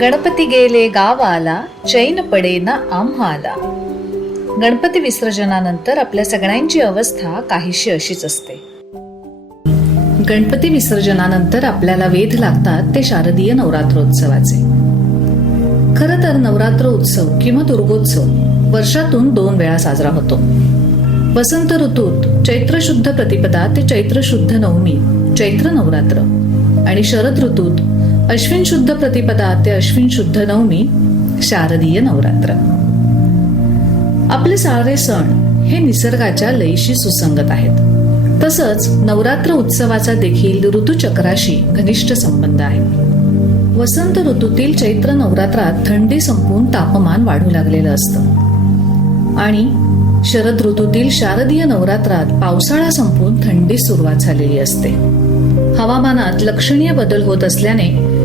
गणपती गेले गावाला चैन पडे ना आम्हाला गणपती विसर्जनानंतर आपल्या सगळ्यांची अवस्था काहीशी अशीच असते गणपती विसर्जनानंतर आपल्याला वेध लागतात ते शारदीय नवरात्रोत्सवाचे खर तर नवरात्र उत्सव किंवा दुर्गोत्सव वर्षातून दोन वेळा साजरा होतो वसंत ऋतूत चैत्र शुद्ध प्रतिपदा ते चैत्र शुद्ध नवमी चैत्र नवरात्र आणि शरद ऋतूत अश्विन शुद्ध प्रतिपदा ते अश्विन शुद्ध नवमी शारदीय नवरात्र. आपले सारे सण हे निसर्गाच्या लयीशी सुसंगत आहेत. तसंच नवरात्र उत्सवाचा देखील ऋतुचक्राशी घनिष्ठ संबंध आहे. वसंत ऋतूतील चैत्र नवरात्रात थंडी संपून तापमान वाढू लागलेलं असतं. आणि शरद ऋतूतील शारदीय नवरात्रात पावसाळा संपून थंडी सुरुवात झालेली असते. हवामानात लक्षणीय बदल होत असल्याने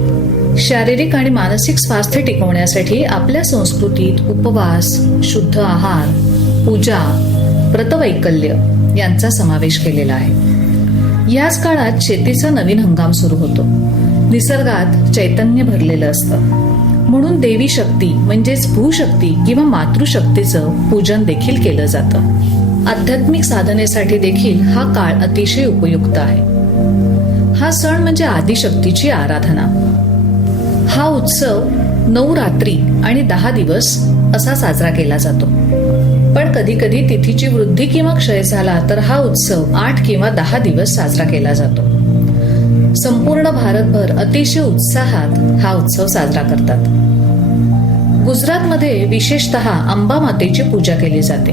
शारीरिक आणि मानसिक स्वास्थ्य टिकवण्यासाठी आपल्या संस्कृतीत उपवास शुद्ध आहार पूजा व्रतवैकल्य यांचा समावेश केलेला आहे. याच काळात शेतीचा नवीन हंगाम सुरू होतो. निसर्गात चैतन्य भरलेलं असतं. म्हणून देवी शक्ती म्हणजेच भूशक्ती किंवा मातृशक्तीचं पूजन देखील केलं जातं. आध्यात्मिक साधनेसाठी देखील हा काळ अतिशय उपयुक्त आहे. हा सण म्हणजे आदिशक्तीची आराधना. हा उत्सव नऊ रात्री आणि दहा दिवस असा साजरा केला जातो. पण कधी कधी तिथीची वृद्धी किंवा क्षय झाला तर हा उत्सव आठ किंवा दहा दिवस साजरा केला जातो. संपूर्ण भारतभर अतिशय उत्साहात हा उत्सव साजरा करतात. गुजरातमध्ये विशेषतः अंबा मातेची पूजा केली जाते.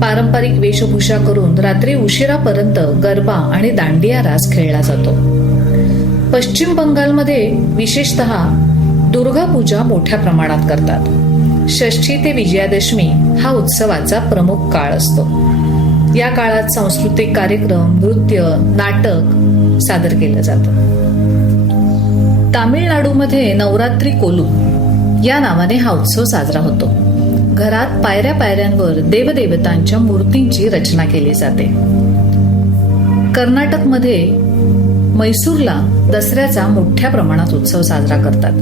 पारंपरिक वेशभूषा करून रात्री उशिरापर्यंत गरबा आणि दांडिया रास खेळला जातो. पश्चिम बंगालमध्ये विशेषतः दुर्गा पूजा मोठ्या प्रमाणात करतात. षष्ठी ते विजयादशमी हा उत्सवाचा प्रमुख काळ असतो. या काळात सांस्कृतिक कार्यक्रम नृत्य नाटक सादर केलं जातं. तामिळनाडूमध्ये नवरात्री कोलू या नावाने हा उत्सव साजरा होतो. घरात पायऱ्या पायऱ्यांवर देवदेवतांच्या मूर्तींची रचना केली जाते. कर्नाटकमध्ये मैसूरला दसऱ्याचा मोठ्या प्रमाणात उत्सव साजरा करतात.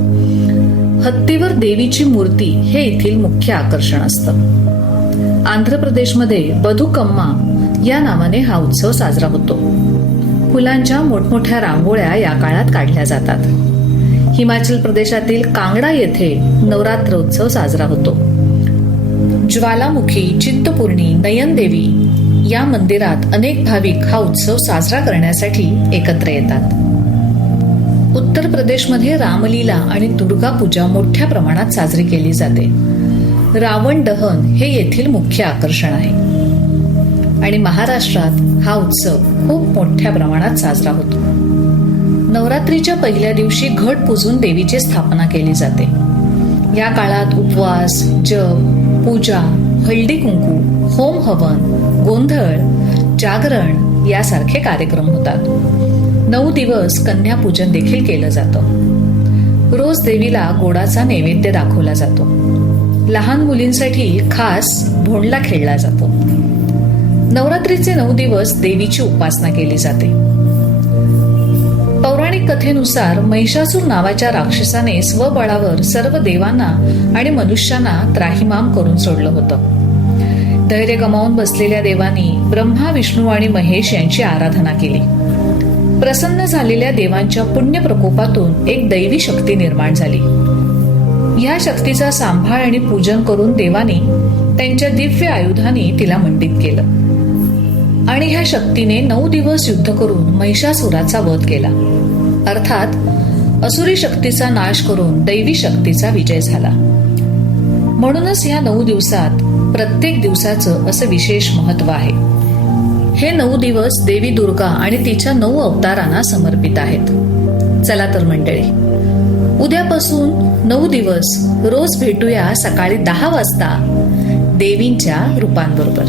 हत्तीवर देवीची मूर्ती हे येथील मुख्य आकर्षण असतं. आंध्र प्रदेशमध्ये बधुकम्मा या नावाने हा उत्सव साजरा होतो. फुलांच्या मोठमोठ्या रांगोळ्या या काळात काढल्या जातात. हिमाचल प्रदेशातील कांगडा येथे नवरात्र उत्सव साजरा होतो. ज्वालामुखी चित्तपूर्णी नयनदेवी या मंदिरात अनेक भाविक हा उत्सव साजरा करण्यासाठी एकत्र येतात. उत्तर प्रदेशमध्ये रामलीला आणि दुर्गा पूजा मोठ्या प्रमाणात साजरी केली जाते. रावण दहन हे येथील मुख्य आकर्षण आहे. आणि महाराष्ट्रात हा उत्सव खूप मोठ्या प्रमाणात साजरा होतो. नवरात्रीच्या पहिल्या दिवशी घट पुजून देवीची स्थापना केली जाते. या काळात उपवास जप पूजा हळदी कुंकू होम हवन गोंधळ जागरण यासारखे कार्यक्रम होतात. नऊ दिवस कन्यापूजन देखील केलं जातं. रोज देवीला गोडाचा नैवेद्य दाखवला जातो. लहान मुलींसाठी खास भोंडला खेळला जातो. नवरात्रीचे नऊ दिवस देवीची उपासना केली जाते. पौराणिक कथेनुसार महिषासूर नावाच्या राक्षसाने स्वबळावर सर्व देवांना आणि मनुष्यांना त्राहिमाम करून सोडलं होतं. धैर्य गमावून बसलेल्या देवांनी ब्रह्मा विष्णू आणि महेश यांची आराधना केली. प्रसन्न झालेल्या देवांच्या पुण्य प्रकोपातून एक दैवी शक्ती निर्माण झाली. या शक्तीचा सांभाळ आणि पूजन करून देवानी त्यांच्या दिव्य आयुधाने तिला मंडित केलं. आणि ह्या शक्तीने नऊ दिवस युद्ध करून महिषासुराचा वध केला. अर्थात असुरी शक्तीचा नाश करून दैवी शक्तीचा विजय झाला. म्हणूनच या नऊ दिवसात प्रत्येक दिवसाचं असं विशेष महत्त्व आहे. हे नऊ दिवस देवी दुर्गा आणि तिच्या नऊ अवतारांना समर्पित आहेत. चला तर मंडळी उद्यापासून नऊ दिवस रोज भेटूया सकाळी दहा वाजता देवींच्या रूपांबरोबर.